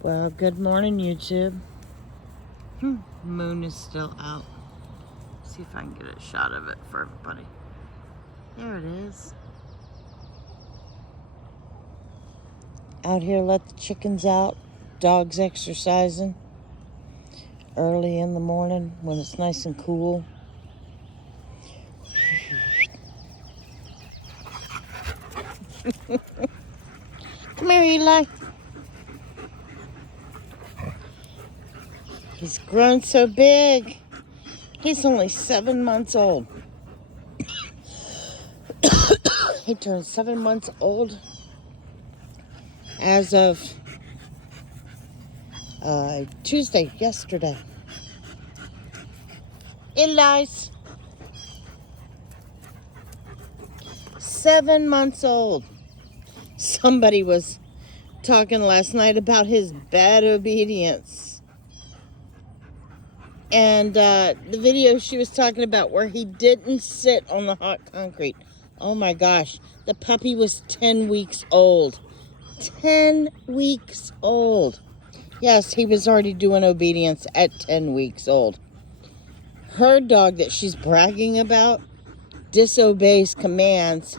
Well, good morning, YouTube. Moon is still out. See if I can get a shot of it for everybody. There it is. Out here, let the chickens out. Dogs exercising early in the morning when it's nice and cool. Come here, Eli. He's grown so big. He's only 7 months old. He turned 7 months old as of Tuesday, yesterday. Eli's 7 months old. Somebody was talking last night about his bad obedience. And the video she was talking about where he didn't sit on the hot concrete. Oh my gosh, the puppy was 10 weeks old. 10 weeks old. Yes, he was already doing obedience at 10 weeks old. Her dog that she's bragging about disobeys commands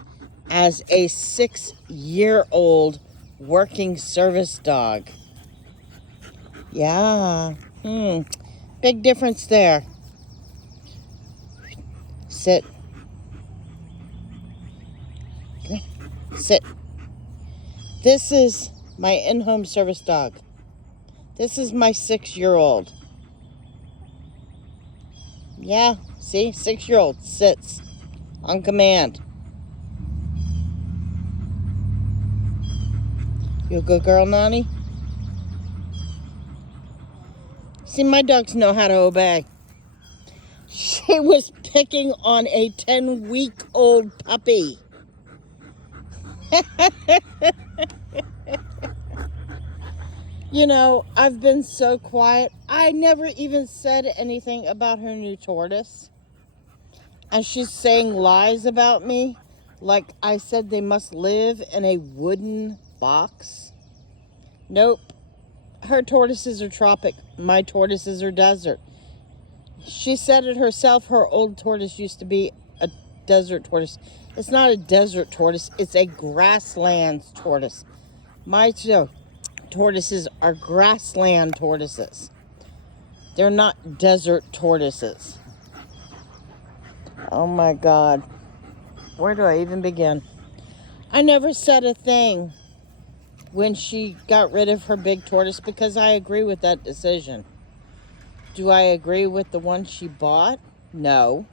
as a 6-year-old working service dog. Yeah. Big difference there. Sit. Sit. This is my in-home service dog. This is my 6-year-old. Yeah, see? 6-year-old sits on command. You a good girl, Nani? See, my dogs know how to obey. She was picking on a 10-week-old puppy. You know, I've been so quiet. I never even said anything about her new tortoise. And she's saying lies about me. Like I said they must live in a wooden box. Nope. Her tortoises are tropic. My tortoises are desert. She said it herself. Her old tortoise used to be a desert tortoise. It's not a desert tortoise. It's a grassland tortoise. My tortoises are grassland tortoises. They're not desert tortoises. Oh my God. Where do I even begin? I never said a thing when she got rid of her big tortoise because I agree with that decision. Do I agree with the one she bought? No.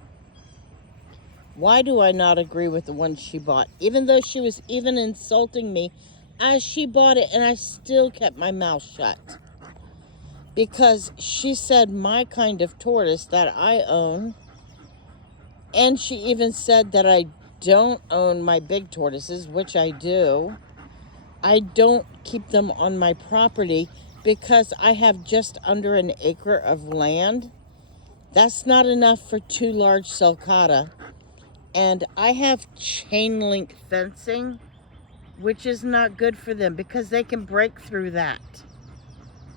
Why do I not agree with the one she bought? Even though she was even insulting me as she bought it, and I still kept my mouth shut. Because she said my kind of tortoise that I own, and she even said that I don't own my big tortoises, which I do. I don't keep them on my property because I have just under an acre of land. That's not enough for 2 large sulcata. And I have chain link fencing, which is not good for them because they can break through that.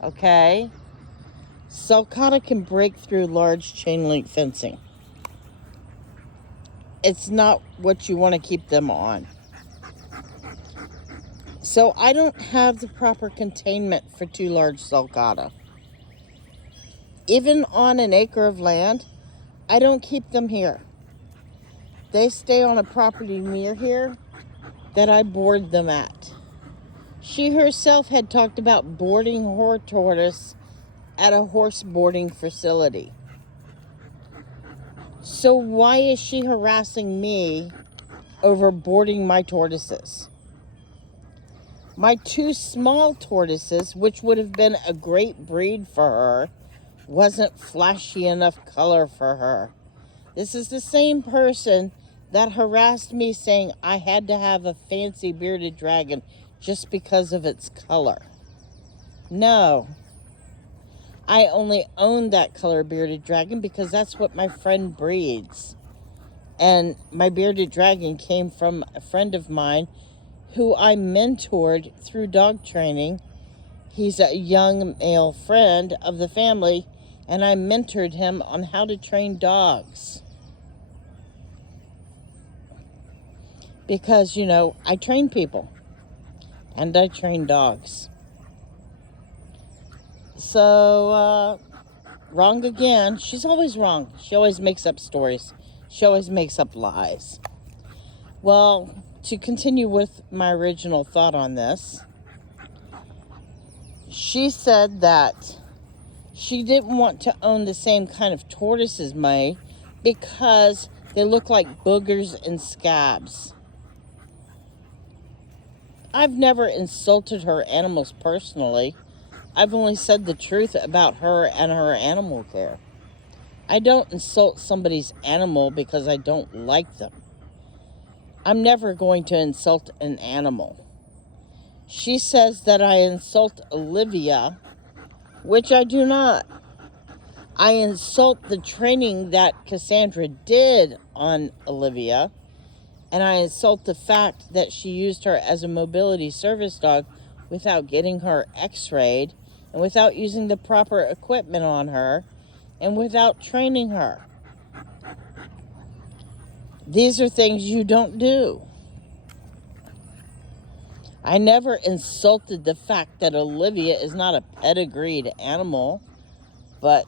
Okay? Sulcata can break through large chain link fencing. It's not what you want to keep them on. So I don't have the proper containment for 2 large sulcata. Even on an acre of land, I don't keep them here. They stay on a property near here that I board them at. She herself had talked about boarding her tortoise at a horse boarding facility. So why is she harassing me over boarding my tortoises? My 2 small tortoises, which would have been a great breed for her, wasn't flashy enough color for her. This is the same person that harassed me saying I had to have a fancy bearded dragon just because of its color. No. I only own that color bearded dragon because that's what my friend breeds. And my bearded dragon came from a friend of mine who I mentored through dog training He's a young male friend of the family, and I mentored him on how to train dogs. Because, I train people, and I train dogs. So, wrong again. She's always wrong. She always makes up stories. She always makes up lies. Well, to continue with my original thought on this, she said that she didn't want to own the same kind of tortoise as May because they look like boogers and scabs. I've never insulted her animals personally. I've only said the truth about her and her animal care. I don't insult somebody's animal because I don't like them. I'm never going to insult an animal. She says that I insult Olivia, which I do not. I insult the training that Cassandra did on Olivia, and I insult the fact that she used her as a mobility service dog without getting her x-rayed, and without using the proper equipment on her, and without training her. These are things you don't do. I never insulted the fact that Olivia is not a pedigreed animal, but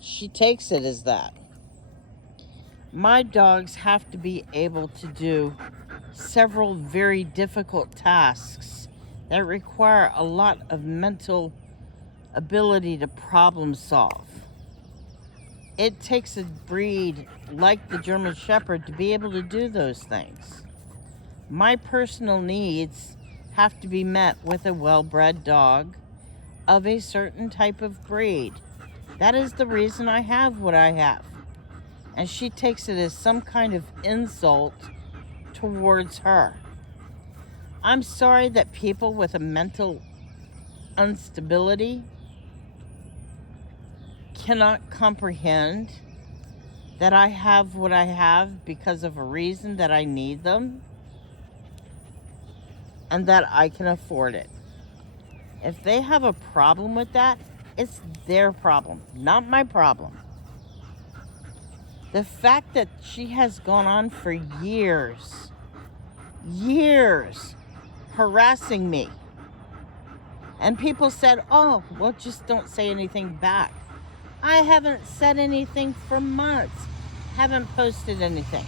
she takes it as that. My dogs have to be able to do several very difficult tasks that require a lot of mental ability to problem solve. It takes a breed like the German Shepherd to be able to do those things. My personal needs have to be met with a well-bred dog of a certain type of breed. That is the reason I have what I have. And she takes it as some kind of insult towards her. I'm sorry that people with a mental instability cannot comprehend that I have what I have because of a reason that I need them and that I can afford it. If they have a problem with that, it's their problem, not my problem. The fact that she has gone on for years, harassing me. And people said, oh, well, just don't say anything back. I haven't said anything for months. Haven't posted anything.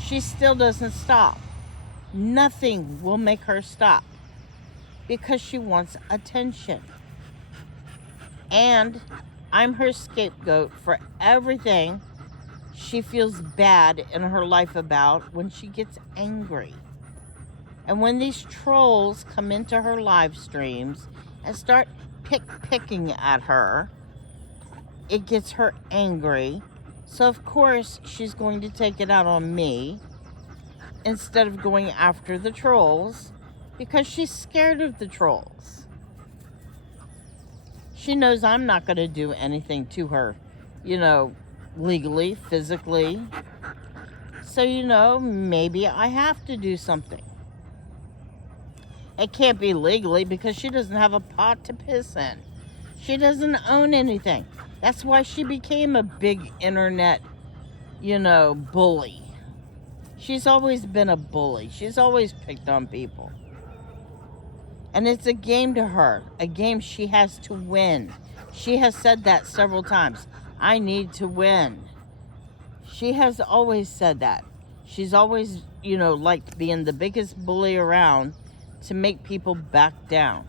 She still doesn't stop. Nothing will make her stop because she wants attention. And I'm her scapegoat for everything she feels bad in her life about when she gets angry. And when these trolls come into her live streams and start picking at her, it gets her angry. So of course she's going to take it out on me instead of going after the trolls because she's scared of the trolls. She knows I'm not going to do anything to her, legally, physically. So, maybe I have to do something. It can't be legally because she doesn't have a pot to piss in. She doesn't own anything. That's why she became a big internet, bully. She's always been a bully. She's always picked on people. And it's a game to her, a game she has to win. She has said that several times. I need to win. She has always said that. She's always, liked being the biggest bully around to make people back down.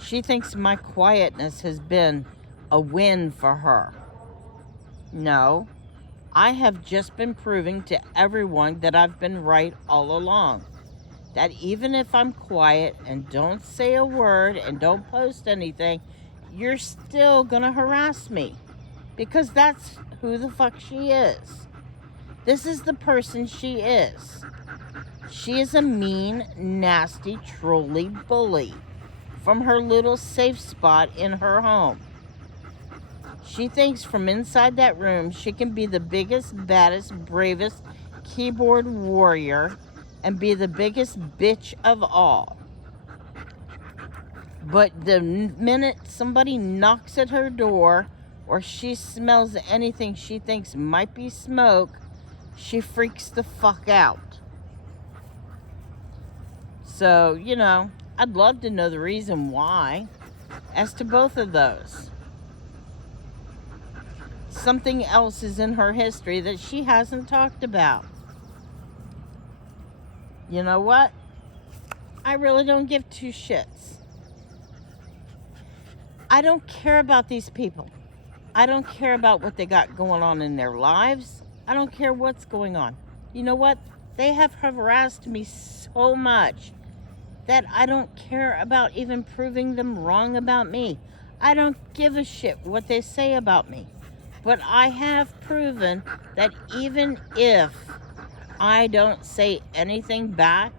She thinks my quietness has been a win for her. No, I have just been proving to everyone that I've been right all along. That even if I'm quiet and don't say a word and don't post anything, you're still gonna harass me. Because that's who the fuck she is. This is the person she is. She is a mean, nasty, trolly bully from her little safe spot in her home. She thinks from inside that room she can be the biggest, baddest, bravest keyboard warrior and be the biggest bitch of all. But the minute somebody knocks at her door or she smells anything she thinks might be smoke, she freaks the fuck out. So, you know, I'd love to know the reason why as to both of those. Something else is in her history that she hasn't talked about. You know what? I really don't give two shits. I don't care about these people. I don't care about what they got going on in their lives. I don't care what's going on. You know what? They have harassed me so much that I don't care about even proving them wrong about me. I don't give a shit what they say about me. But I have proven that even if I don't say anything back,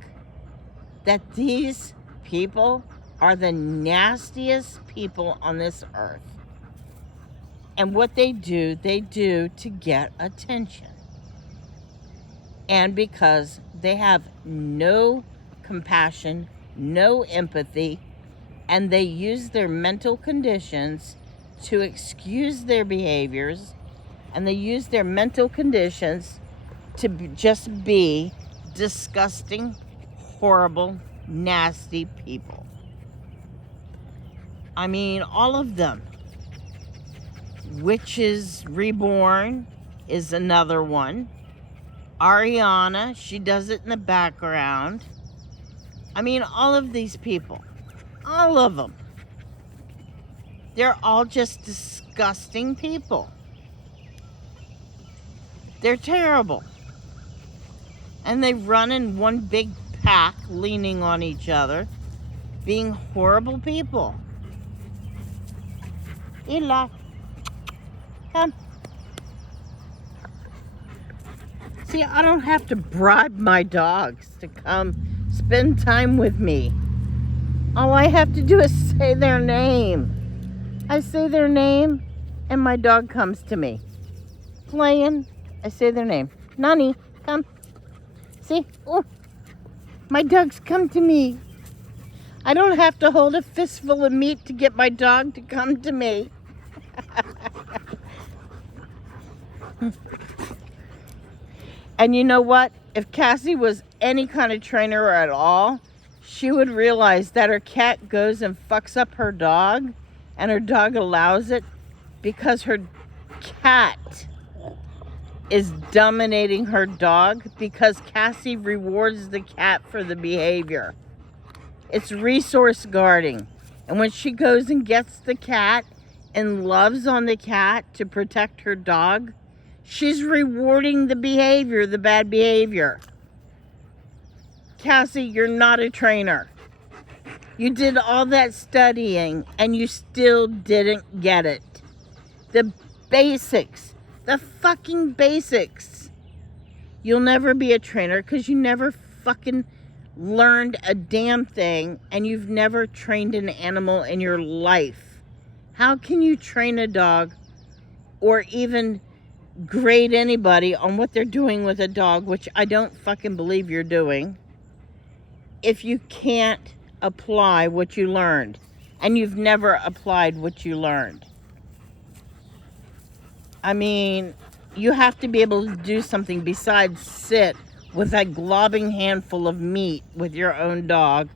that these people are the nastiest people on this earth. And what they do to get attention. And because they have no compassion, no empathy, and they use their mental conditions to excuse their behaviors, and they use their mental conditions to just be disgusting, horrible, nasty people. I mean, all of them. Witches Reborn is another one. Ariana, she does it in the background. I mean, all of these people. All of them. They're all just disgusting people. They're terrible. And they run in one big pack, leaning on each other, being horrible people. Ela, come. See, I don't have to bribe my dogs to come spend time with me. All I have to do is say their name. I say their name, and my dog comes to me. Playing, I say their name. Nani, come. See? Oh, my dogs come to me. I don't have to hold a fistful of meat to get my dog to come to me. And you know what? If Cassie was any kind of trainer at all, she would realize that her cat goes and fucks up her dog, and her dog allows it because her cat is dominating her dog, because Cassie rewards the cat for the behavior. It's resource guarding. And when she goes and gets the cat and loves on the cat to protect her dog, she's rewarding the behavior, the bad behavior. Cassie, you're not a trainer. You did all that studying and you still didn't get it. The basics, the fucking basics. You'll never be a trainer because you never fucking learned a damn thing, and you've never trained an animal in your life. How can you train a dog or even grade anybody on what they're doing with a dog, which I don't fucking believe you're doing, if you can't apply what you learned and you've never applied what you learned? I mean, you have to be able to do something besides sit with a globbing handful of meat with your own dog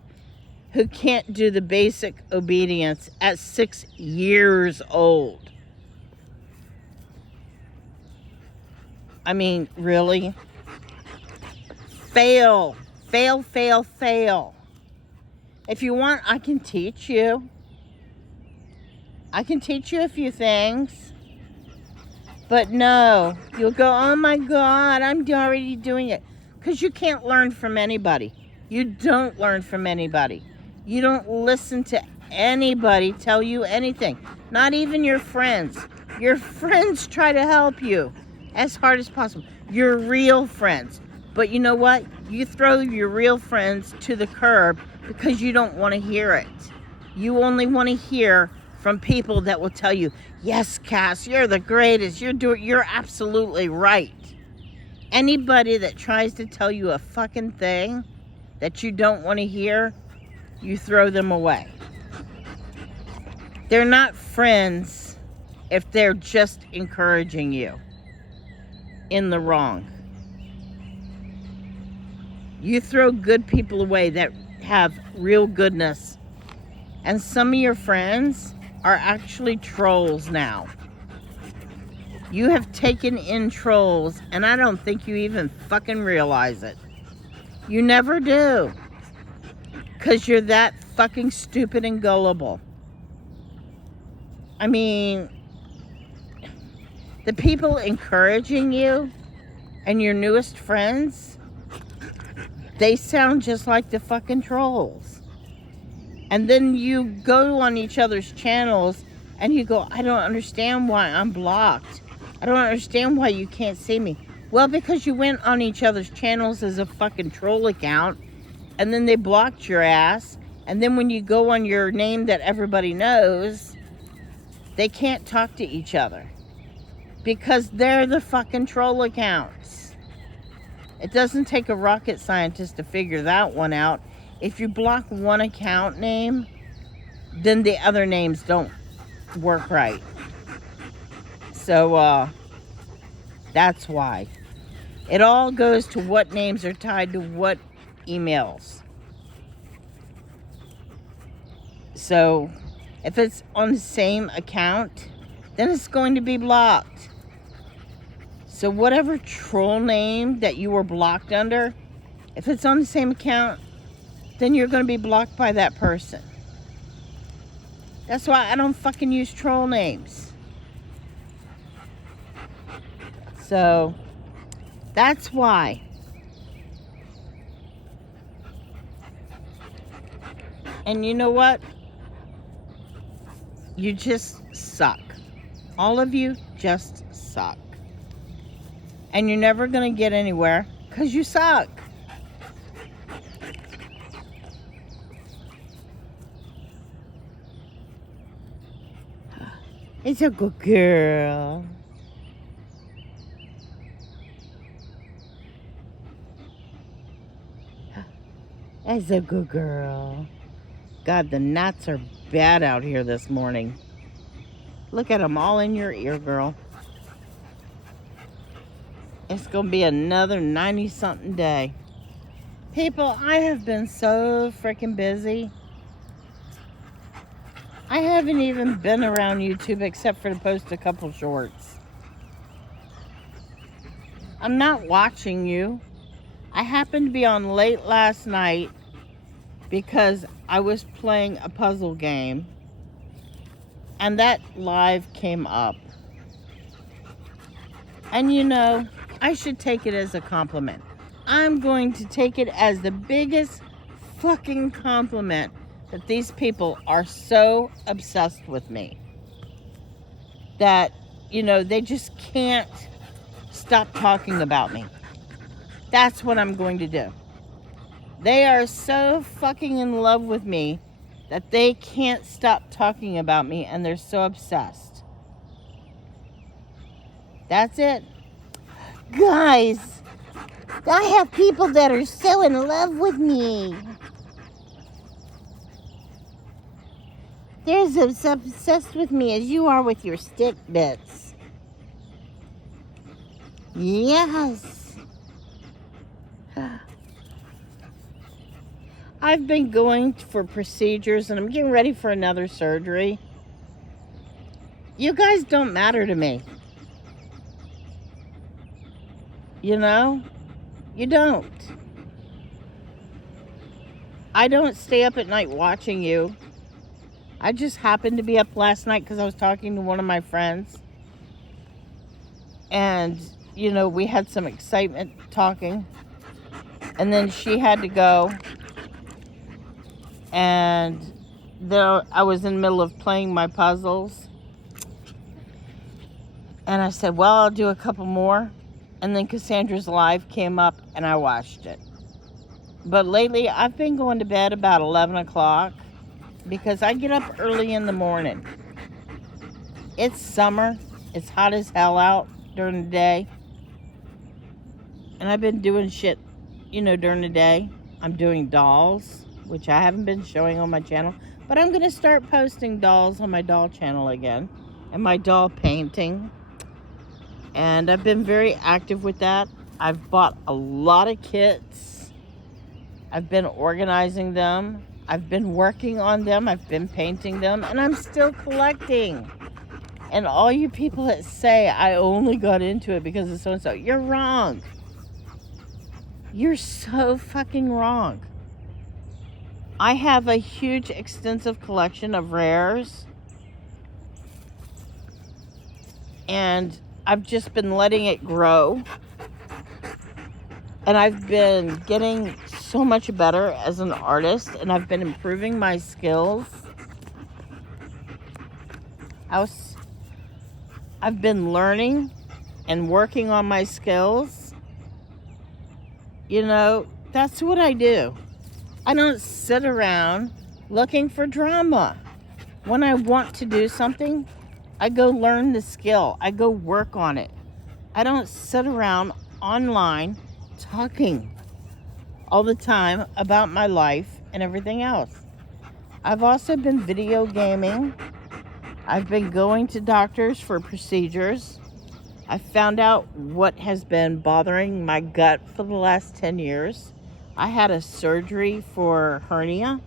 who can't do the basic obedience at 6 years old. I mean, really? Fail. Fail, fail, fail. If you want, I can teach you. I can teach you a few things. But no, you'll go, oh my God, I'm already doing it. Because you can't learn from anybody. You don't learn from anybody. You don't listen to anybody tell you anything. Not even your friends. Your friends try to help you as hard as possible. Your real friends. But you know what? You throw your real friends to the curb because you don't want to hear it. You only want to hear from people that will tell you, yes, Cass, you're the greatest. You're absolutely right. Anybody that tries to tell you a fucking thing that you don't want to hear, you throw them away. They're not friends if they're just encouraging you in the wrong. You throw good people away that have real goodness. And some of your friends are actually trolls now. You have taken in trolls, and I don't think you even fucking realize it. You never do. Because you're that fucking stupid and gullible. I mean, the people encouraging you and your newest friends, they sound just like the fucking trolls. And then you go on each other's channels and you go, I don't understand why I'm blocked. I don't understand why you can't see me. Well, because you went on each other's channels as a fucking troll account, and then they blocked your ass, and then when you go on your name that everybody knows, they can't talk to each other. Because they're the fucking troll accounts. It doesn't take a rocket scientist to figure that one out. If you block one account name, then the other names don't work right. So, that's why. It all goes to what names are tied to what emails. So, if it's on the same account, then it's going to be blocked. So whatever troll name that you were blocked under, if it's on the same account, then you're going to be blocked by that person. That's why I don't fucking use troll names. So, that's why. And you know what? You just suck. All of you just suck. And you're never going to get anywhere because you suck. It's a good girl. It's a good girl. God, the gnats are bad out here this morning. Look at them all in your ear, girl. It's going to be another 90-something day. People, I have been so freaking busy. I haven't even been around YouTube except for to post a couple shorts. I'm not watching you. I happened to be on late last night because I was playing a puzzle game. And that live came up. And you know, I should take it as a compliment. I'm going to take it as the biggest fucking compliment that these people are so obsessed with me. That, you know, they just can't stop talking about me. That's what I'm going to do. They are so fucking in love with me that they can't stop talking about me, and they're so obsessed. That's it. Guys, I have people that are so in love with me. They're as obsessed with me as you are with your stick bits. Yes. I've been going for procedures and I'm getting ready for another surgery. You guys don't matter to me. You know? You don't. I don't stay up at night watching you. I just happened to be up last night because I was talking to one of my friends. And, you know, we had some excitement talking. And then she had to go. And then I was in the middle of playing my puzzles. And I said, well, I'll do a couple more. And then Cassandra's Live came up and I watched it. But lately, I've been going to bed about 11 o'clock because I get up early in the morning. It's summer. It's hot as hell out during the day. And I've been doing shit, you know, during the day. I'm doing dolls, which I haven't been showing on my channel. But I'm going to start posting dolls on my doll channel again and my doll painting. And I've been very active with that. I've bought a lot of kits. I've been organizing them. I've been working on them. I've been painting them. And I'm still collecting. And all you people that say I only got into it because of so-and-so, you're wrong. You're so fucking wrong. I have a huge, extensive collection of rares. And I've just been letting it grow. And I've been getting so much better as an artist. And I've been improving my skills. I've been learning and working on my skills. You know, that's what I do. I don't sit around looking for drama. When I want to do something, I go learn the skill. I go work on it. I don't sit around online talking all the time about my life and everything else. I've also been video gaming. I've been going to doctors for procedures. I found out what has been bothering my gut for the last 10 years. I had a surgery for hernia,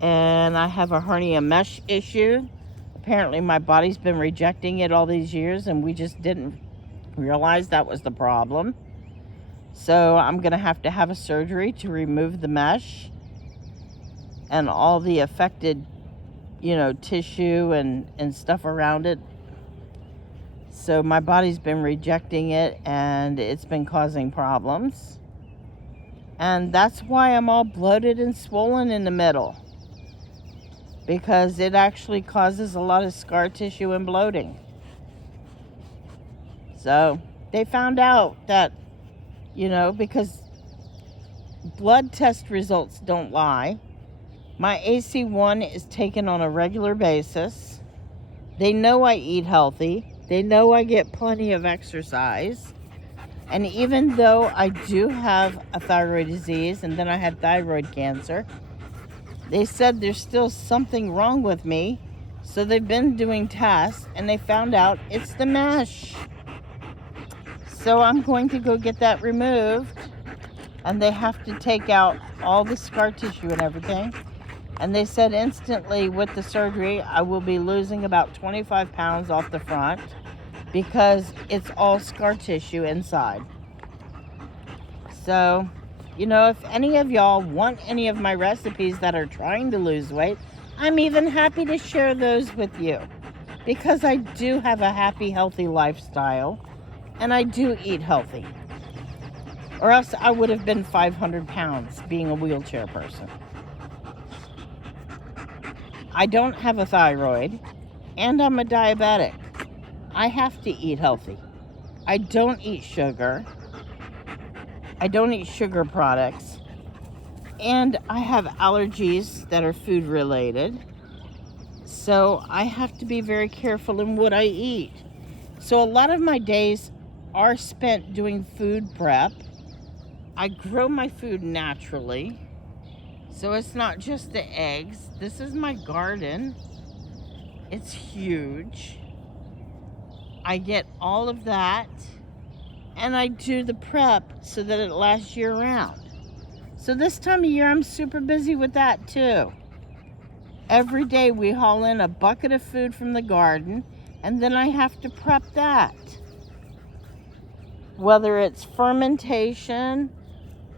and I have a hernia mesh issue. Apparently my body's been rejecting it all these years, and we just didn't realize that was the problem. So I'm going to have a surgery to remove the mesh and all the affected, tissue and stuff around it. So my body's been rejecting it, and it's been causing problems. And that's why I'm all bloated and swollen in the middle. Because it actually causes a lot of scar tissue and bloating. So they found out that, because blood test results don't lie. My AC1 is taken on a regular basis. They know I eat healthy. They know I get plenty of exercise. And even though I do have a thyroid disease, and then I had thyroid cancer, they said there's still something wrong with me. So they've been doing tests, and they found out it's the mesh. So I'm going to go get that removed. And they have to take out all the scar tissue and everything. And they said instantly with the surgery, I will be losing about 25 pounds off the front, because it's all scar tissue inside. So, if any of y'all want any of my recipes that are trying to lose weight, I'm even happy to share those with you. Because I do have a happy, healthy lifestyle, and I do eat healthy. Or else I would have been 500 pounds being a wheelchair person. I don't have a thyroid, and I'm a diabetic. I have to eat healthy. I don't eat sugar. I don't eat sugar products. And I have allergies that are food related. So I have to be very careful in what I eat. So a lot of my days are spent doing food prep. I grow my food naturally. So it's not just the eggs. This is my garden. It's huge. I get all of that, and I do the prep so that it lasts year round. So this time of year, I'm super busy with that too. Every day we haul in a bucket of food from the garden, and then I have to prep that. Whether it's fermentation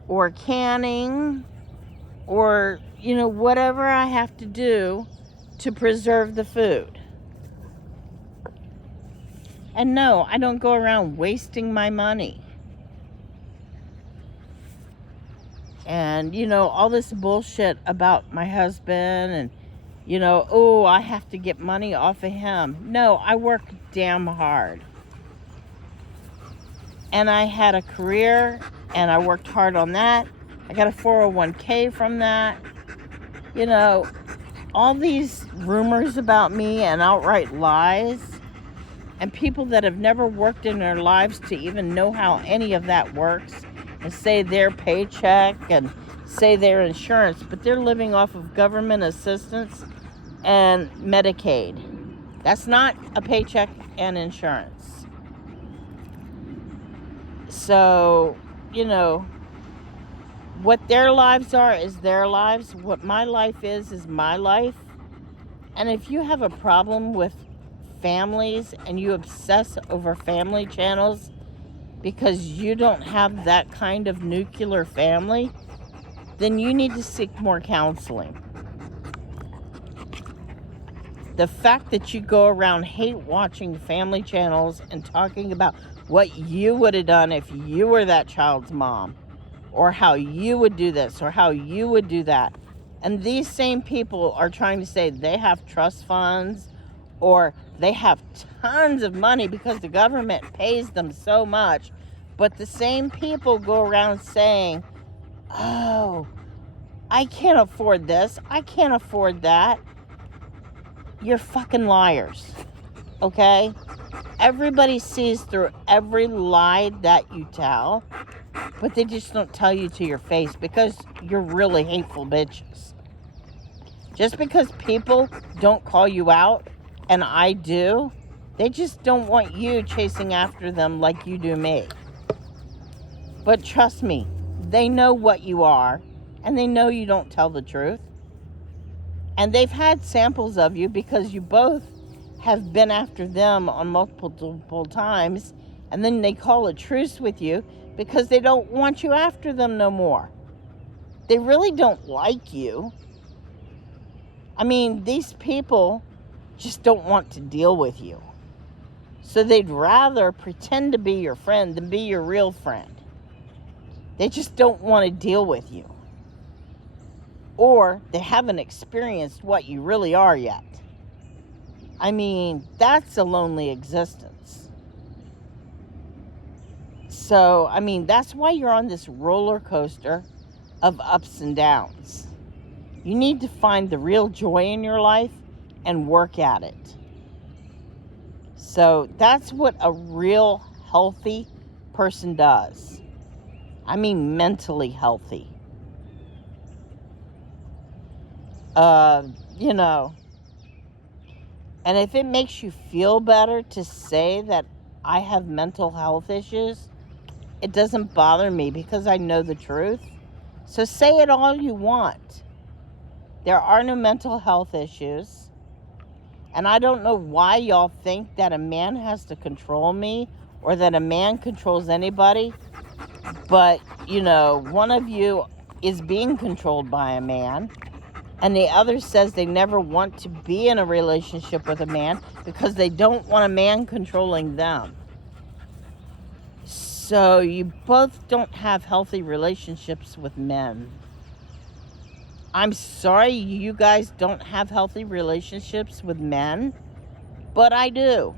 or canning or, whatever I have to do to preserve the food. And no, I don't go around wasting my money. And, all this bullshit about my husband and, I have to get money off of him. No, I work damn hard. And I had a career, and I worked hard on that. I got a 401k from that. All these rumors about me and outright lies, and people that have never worked in their lives to even know how any of that works, and say their paycheck and say their insurance, but they're living off of government assistance. and Medicaid. That's not a paycheck and insurance. So, what their lives are is their lives. What my life is my life. And if you have a problem with families and you obsess over family channels because you don't have that kind of nuclear family, then you need to seek more counseling. The fact that you go around hate watching family channels and talking about what you would have done if you were that child's mom, or how you would do this, or how you would do that. And these same people are trying to say they have trust funds, or they have tons of money because the government pays them so much. But the same people go around saying, oh, I can't afford this, I can't afford that. You're fucking liars, okay? Everybody sees through every lie that you tell, but they just don't tell you to your face because you're really hateful bitches. Just because people don't call you out, and I do, they just don't want you chasing after them like you do me. But trust me, they know what you are, and they know you don't tell the truth. And they've had samples of you because you both have been after them on multiple times, and then they call a truce with you because they don't want you after them no more. They really don't like you. I mean, these people just don't want to deal with you. So they'd rather pretend to be your friend than be your real friend. They just don't want to deal with you. Or they haven't experienced what you really are yet. I mean, that's a lonely existence. So, I mean, that's why you're on this roller coaster of ups and downs. You need to find the real joy in your life and work at it. So that's what a real healthy person does. I mean, mentally healthy. And if it makes you feel better to say that I have mental health issues, it doesn't bother me because I know the truth. So say it all you want. There are no mental health issues. And I don't know why y'all think that a man has to control me or that a man controls anybody. But, one of you is being controlled by a man. And the other says they never want to be in a relationship with a man because they don't want a man controlling them. So you both don't have healthy relationships with men. I'm sorry you guys don't have healthy relationships with men, but I do.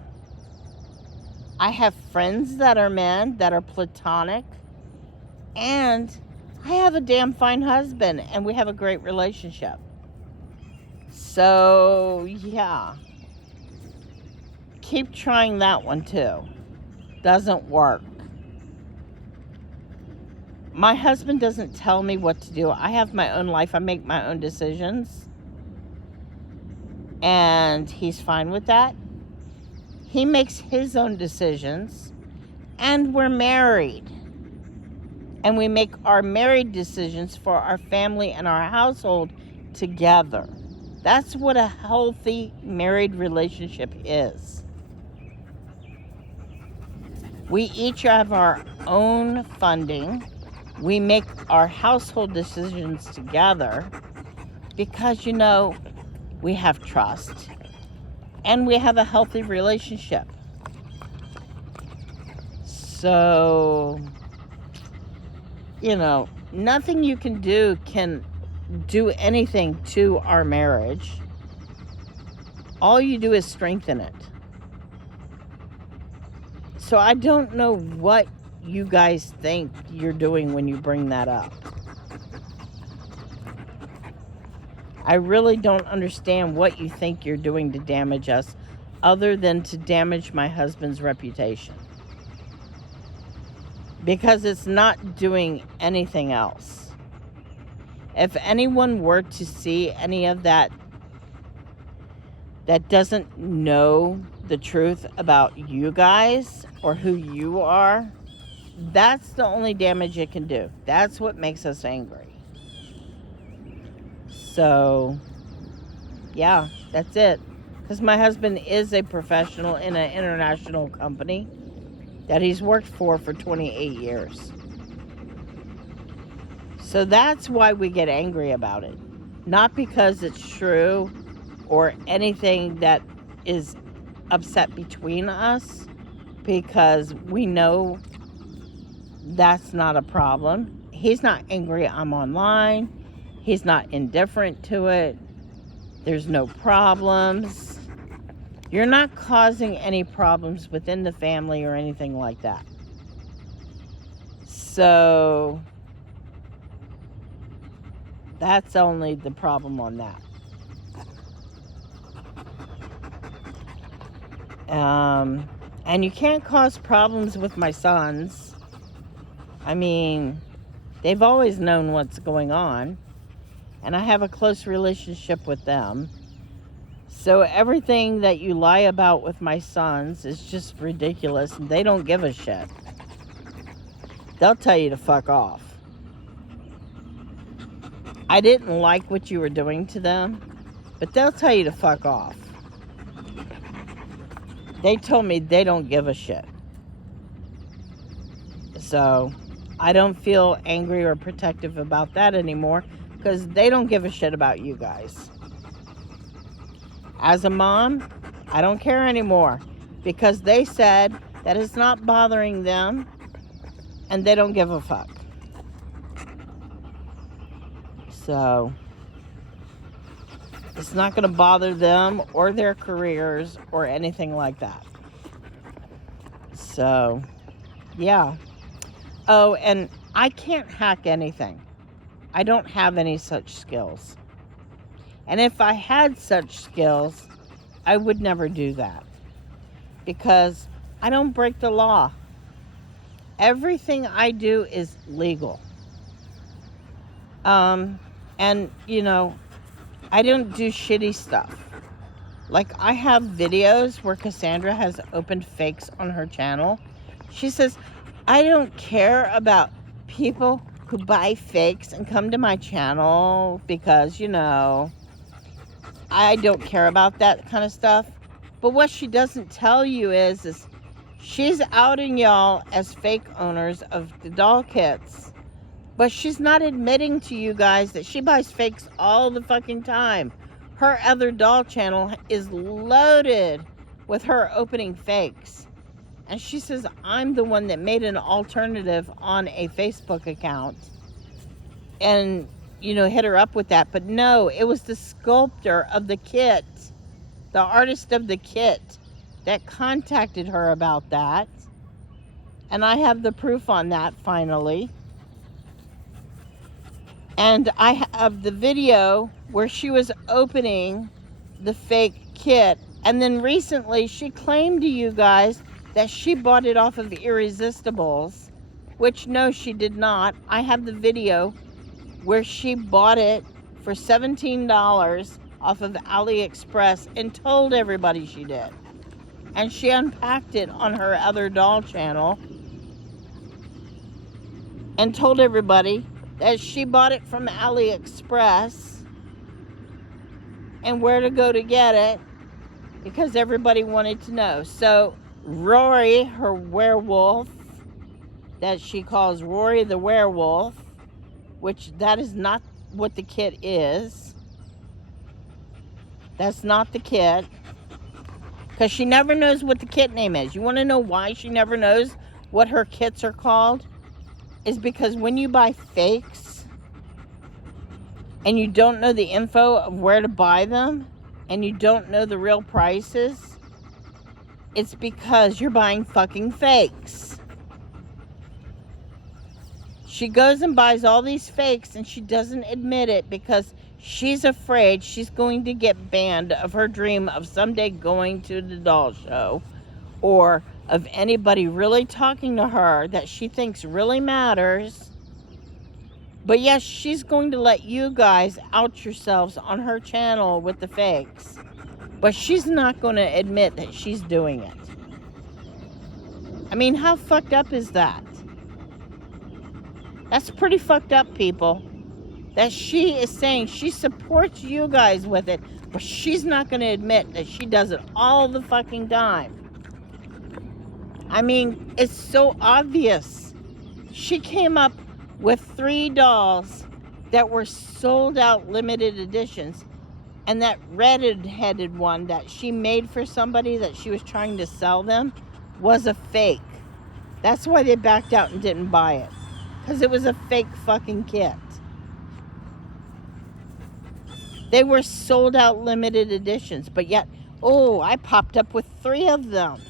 I have friends that are men that are platonic, and I have a damn fine husband, and we have a great relationship. So, yeah. Keep trying that one too. Doesn't work. My husband doesn't tell me what to do. I have my own life. I make my own decisions. And he's fine with that. He makes his own decisions. And we're married. And we make our married decisions for our family and our household together. That's what a healthy married relationship is. We each have our own funding. We make our household decisions together because, we have trust and we have a healthy relationship. So, nothing you can do anything to our marriage. All you do is strengthen it. So I don't know what you guys think you're doing when you bring that up. I really don't understand what you think you're doing to damage us, other than to damage my husband's reputation. Because it's not doing anything else. If anyone were to see any of that that doesn't know the truth about you guys or who you are, that's the only damage it can do. That's what makes us angry. So, yeah, that's it. Because my husband is a professional in an international company that he's worked for 28 years. So that's why we get angry about it. Not because it's true or anything that is upset between us, because we know that's not a problem. He's not angry I'm online. He's not indifferent to it. There's no problems. You're not causing any problems within the family or anything like that. So that's only the problem on that. And you can't cause problems with my sons. I mean, they've always known what's going on, and I have a close relationship with them. So everything that you lie about with my sons is just ridiculous, and they don't give a shit. They'll tell you to fuck off. I didn't like what you were doing to them, but they'll tell you to fuck off. They told me they don't give a shit. So I don't feel angry or protective about that anymore, because they don't give a shit about you guys. As a mom, I don't care anymore, because they said that it's not bothering them and they don't give a fuck. So it's not going to bother them or their careers or anything like that. So, yeah. Oh, and I can't hack anything. I don't have any such skills. And if I had such skills, I would never do that. Because I don't break the law. Everything I do is legal. And, you know, I don't do shitty stuff. Like, I have videos where Cassandra has opened fakes on her channel. She says, I don't care about people who buy fakes and come to my channel because, you know, I don't care about that kind of stuff. But what she doesn't tell you is she's outing y'all as fake owners of the doll kits. But she's not admitting to you guys that she buys fakes all the fucking time. Her other doll channel is loaded with her opening fakes. And she says, I'm the one that made an alternative on a Facebook account. And, you know, hit her up with that. But no, it was the sculptor of the kit, the artist of the kit, that contacted her about that. And I have the proof on that, finally. And I have the video where she was opening the fake kit. And then recently she claimed to you guys that she bought it off of Irresistibles, which no, she did not. I have the video where she bought it for $17 off of AliExpress and told everybody she did. And she unpacked it on her other doll channel and told everybody that she bought it from AliExpress and where to go to get it, because everybody wanted to know. So Rory, her werewolf, that she calls Rory the werewolf, which that is not what the kit is. That's not the kit, because she never knows what the kit name is. You want to know why she never knows what her kits are called? Is because when you buy fakes and you don't know the info of where to buy them and you don't know the real prices, it's because you're buying fucking fakes. She goes and buys all these fakes and she doesn't admit it because she's afraid she's going to get banned of her dream of someday going to the doll show, or of anybody really talking to her that she thinks really matters. But yes, she's going to let you guys out yourselves on her channel with the fakes. But she's not going to admit that she's doing it. I mean, how fucked up is that? That's pretty fucked up, people. That she is saying she supports you guys with it, but she's not going to admit that she does it all the fucking time. I mean, it's so obvious. She came up with 3 dolls that were sold out limited editions. And that red-headed one that she made for somebody that she was trying to sell them was a fake. That's why they backed out and didn't buy it. Because it was a fake fucking kit. They were sold out limited editions. But yet, oh, I popped up with 3 of them.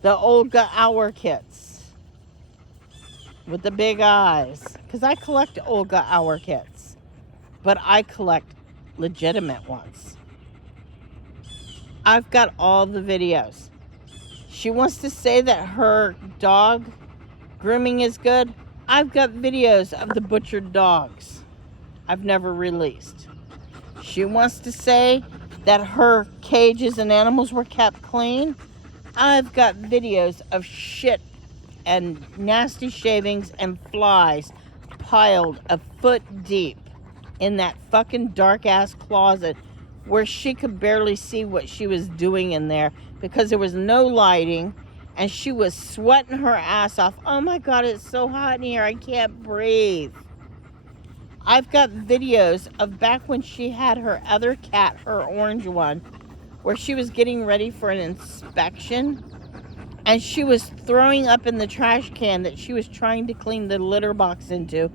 The Olga Hour kits. With the big eyes. Because I collect Olga Hour kits. But I collect legitimate ones. I've got all the videos. She wants to say that her dog grooming is good. I've got videos of the butchered dogs I've never released. She wants to say that her cages and animals were kept clean. I've got videos of shit and nasty shavings and flies piled a foot deep in that fucking dark ass closet where she could barely see what she was doing in there because there was no lighting and she was sweating her ass off. Oh my God, it's so hot in here. I can't breathe. I've got videos of back when she had her other cat, her orange one, where she was getting ready for an inspection and she was throwing up in the trash can that she was trying to clean the litter box into.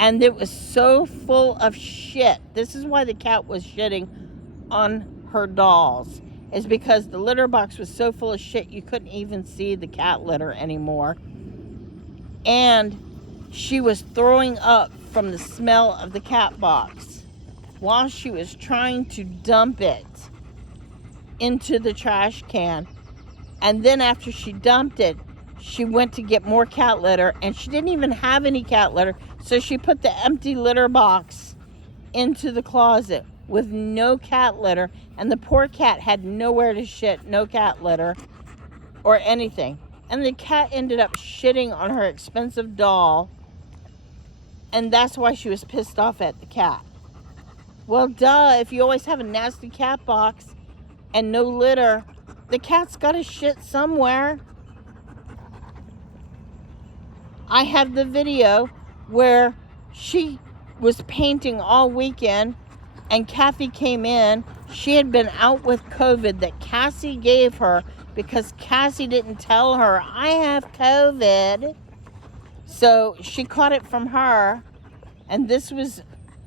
And it was so full of shit. This is why the cat was shitting on her dolls. Is because the litter box was so full of shit you couldn't even see the cat litter anymore. And she was throwing up from the smell of the cat box while she was trying to dump it into the trash can. And then after she dumped it, she went to get more cat litter, and she didn't even have any cat litter, so she put the empty litter box into the closet with no cat litter, and the poor cat had nowhere to shit, no cat litter or anything. And the cat ended up shitting on her expensive doll, and that's why she was pissed off at the cat. Well, duh, if you always have a nasty cat box and no litter, the cat's got to shit somewhere. I have the video where she was painting all weekend and Kathy came in. She had been out with COVID that Cassie gave her because Cassie didn't tell her, I have COVID. So she caught it from her. And this was,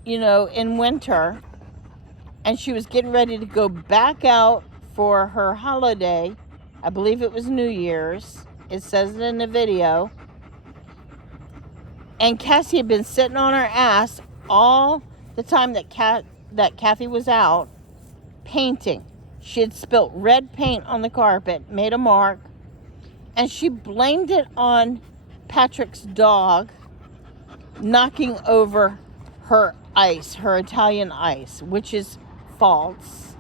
in winter. And she was getting ready to go back out for her holiday. I believe it was New Year's. It says it in the video. And Cassie had been sitting on her ass all the time that Kathy was out painting. She had spilt red paint on the carpet, made a mark, and she blamed it on Patrick's dog knocking over her ice, her Italian ice, which is false.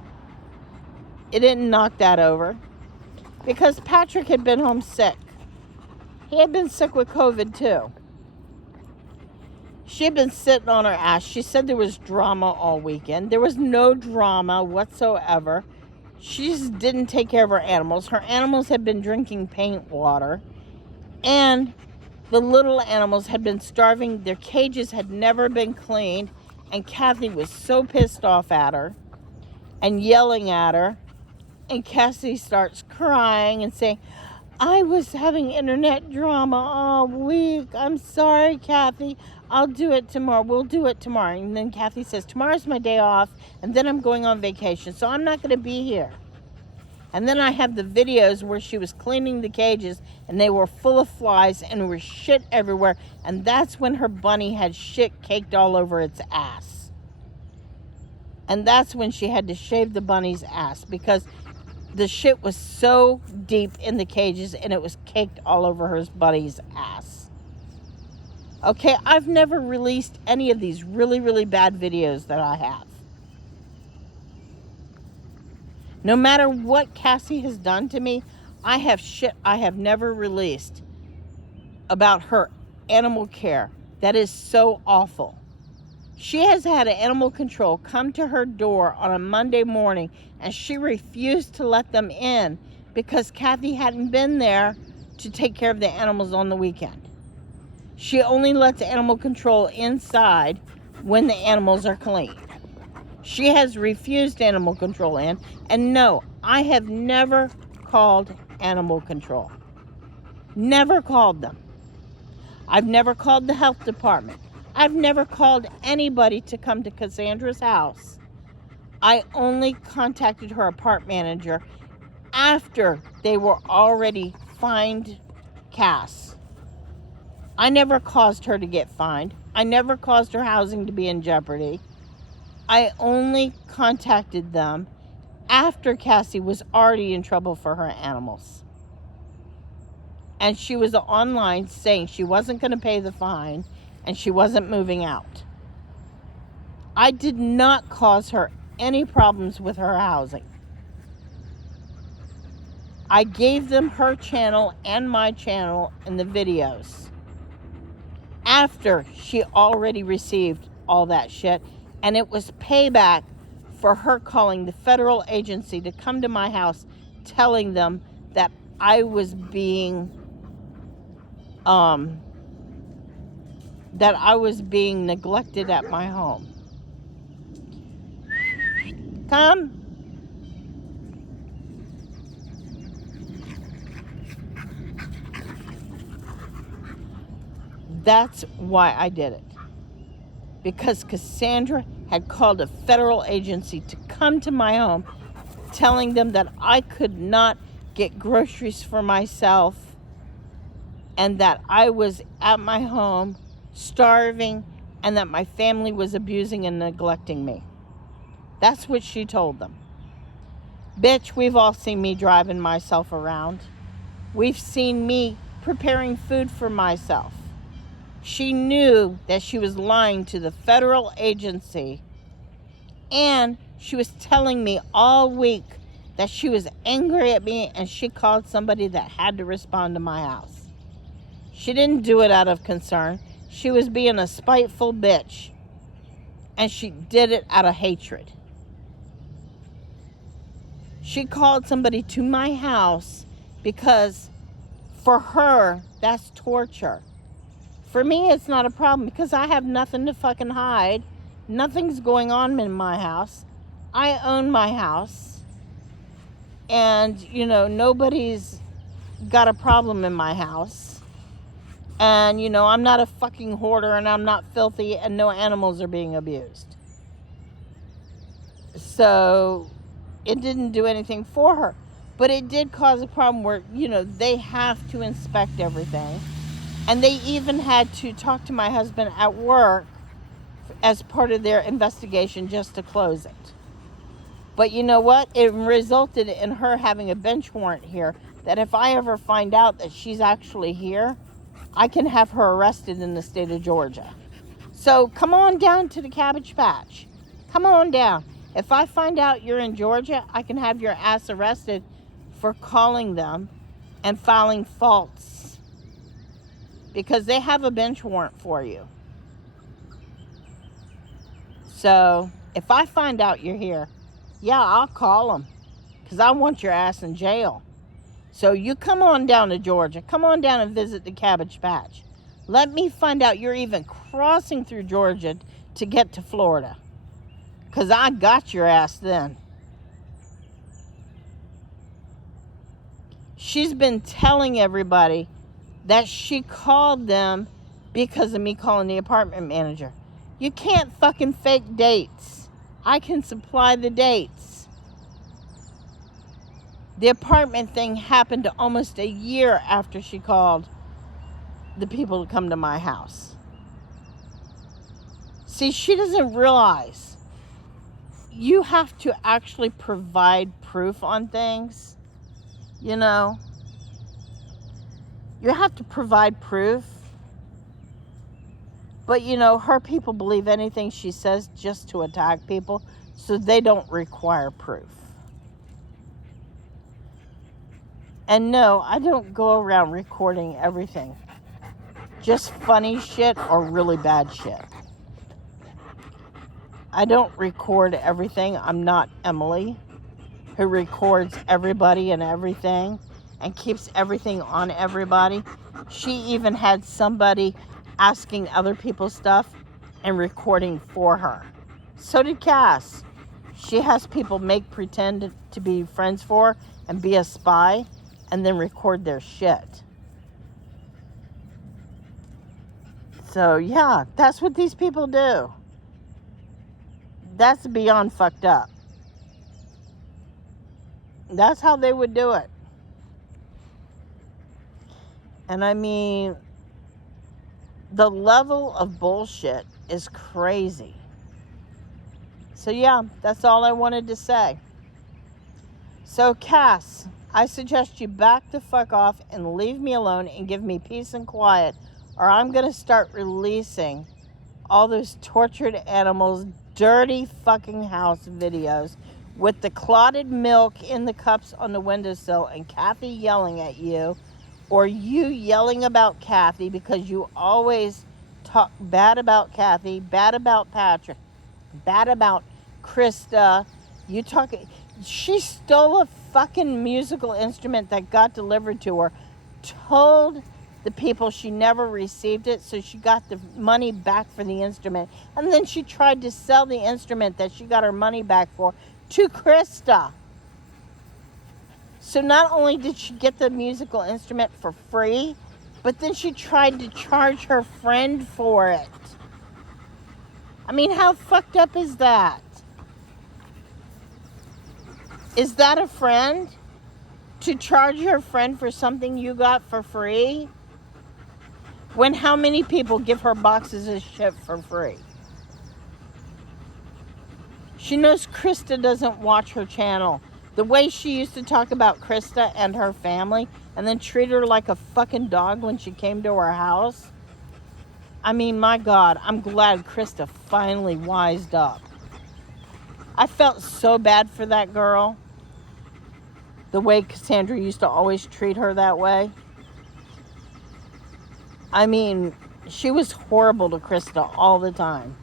It didn't knock that over because Patrick had been home sick. He had been sick with COVID too. She had been sitting on her ass. She said there was drama all weekend. There was no drama whatsoever. She just didn't take care of her animals. Her animals had been drinking paint water. And the little animals had been starving. Their cages had never been cleaned. And Kathy was so pissed off at her and yelling at her. And Cassie starts crying and saying, I was having internet drama all week. I'm sorry, Kathy. I'll do it tomorrow. We'll do it tomorrow. And then Kathy says, tomorrow's my day off, and then I'm going on vacation, so I'm not going to be here. And then I have the videos where she was cleaning the cages, and they were full of flies, and there was shit everywhere. And that's when her bunny had shit caked all over its ass. And that's when she had to shave the bunny's ass, because the shit was so deep in the cages and it was caked all over her bunny's ass. Okay, I've never released any of these really, really bad videos that I have. No matter what Cassie has done to me, I have shit I have never released about her animal care. That is so awful. She has had an animal control come to her door on a Monday morning, and she refused to let them in because Kathy hadn't been there to take care of the animals on the weekend. She only lets animal control inside when the animals are clean. She has refused animal control in, and no, I have never called animal control. Never called them. I've never called the health department. I've never called anybody to come to Cassandra's house. I only contacted her apartment manager after they were already fined Cass. I never caused her to get fined. I never caused her housing to be in jeopardy. I only contacted them after Cassie was already in trouble for her animals. And she was online saying she wasn't going to pay the fine and she wasn't moving out. I did not cause her any problems with her housing. I gave them her channel and my channel in the videos after she already received all that shit, and it was payback for her calling the federal agency to come to my house telling them that I was being neglected at my home. Come. That's why I did it. Because Cassandra had called a federal agency to come to my home, telling them that I could not get groceries for myself and that I was at my home starving and that my family was abusing and neglecting me. That's what she told them. Bitch, we've all seen me driving myself around. We've seen me preparing food for myself. She knew that she was lying to the federal agency, and she was telling me all week that she was angry at me and she called somebody that had to respond to my house. She didn't do it out of concern. She was being a spiteful bitch, and she did it out of hatred. She called somebody to my house because for her, that's torture. For me, it's not a problem because I have nothing to fucking hide. Nothing's going on in my house. I own my house. And, nobody's got a problem in my house. And, I'm not a fucking hoarder and I'm not filthy and no animals are being abused. So it didn't do anything for her. But it did cause a problem where, they have to inspect everything. And they even had to talk to my husband at work as part of their investigation just to close it. But you know what? It resulted in her having a bench warrant here that if I ever find out that she's actually here, I can have her arrested in the state of Georgia. So come on down to the Cabbage Patch. Come on down. If I find out you're in Georgia, I can have your ass arrested for calling them and filing false. Because they have a bench warrant for you. So, if I find out you're here, yeah, I'll call them. Because I want your ass in jail. So, you come on down to Georgia. Come on down and visit the Cabbage Patch. Let me find out you're even crossing through Georgia to get to Florida. Because I got your ass then. She's been telling everybody that she called them because of me calling the apartment manager. You can't fucking fake dates. I can supply the dates. The apartment thing happened almost a year after she called the people to come to my house. See, she doesn't realize you have to actually provide proof on things, You have to provide proof. But, her people believe anything she says just to attack people, so they don't require proof. And no, I don't go around recording everything. Just funny shit or really bad shit. I don't record everything. I'm not Emily, who records everybody and everything and keeps everything on everybody. She even had somebody asking other people stuff and recording for her. So did Cass. She has people pretend to be friends for her and be a spy and then record their shit. So yeah, that's what these people do. That's beyond fucked up. That's how they would do it. And I mean, the level of bullshit is crazy. So yeah, that's all I wanted to say. So Cass, I suggest you back the fuck off and leave me alone and give me peace and quiet, or I'm going to start releasing all those tortured animals, dirty fucking house videos with the clotted milk in the cups on the windowsill and Kathy yelling at you, or you yelling about Kathy because you always talk bad about Kathy, bad about Patrick, bad about Krista. She stole a fucking musical instrument that got delivered to her, told the people she never received it, so she got the money back for the instrument, and then she tried to sell the instrument that she got her money back for to Krista. So not only did she get the musical instrument for free, but then she tried to charge her friend for it. I mean, how fucked up is that? Is that a friend? To charge your friend for something you got for free? When how many people give her boxes of shit for free? She knows Krista doesn't watch her channel. The way she used to talk about Krista and her family and then treat her like a fucking dog when she came to her house. I mean, my God, I'm glad Krista finally wised up. I felt so bad for that girl. The way Cassandra used to always treat her that way. I mean, she was horrible to Krista all the time.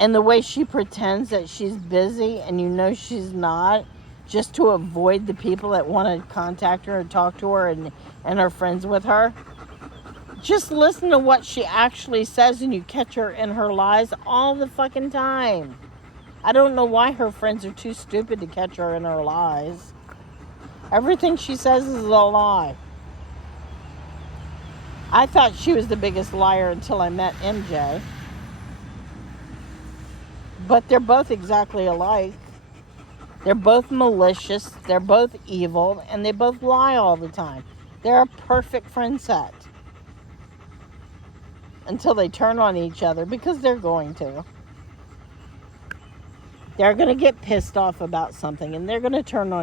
And the way she pretends that she's busy and you know she's not, just to avoid the people that want to contact her and talk to her and are friends with her. Just listen to what she actually says and you catch her in her lies all the fucking time. I don't know why her friends are too stupid to catch her in her lies. Everything she says is a lie. I thought she was the biggest liar until I met MJ. But they're both exactly alike. They're both malicious, they're both evil, and they both lie all the time. They're a perfect friend set. Until they turn on each other, because they're going to. They're going to get pissed off about something, and they're going to turn on each other.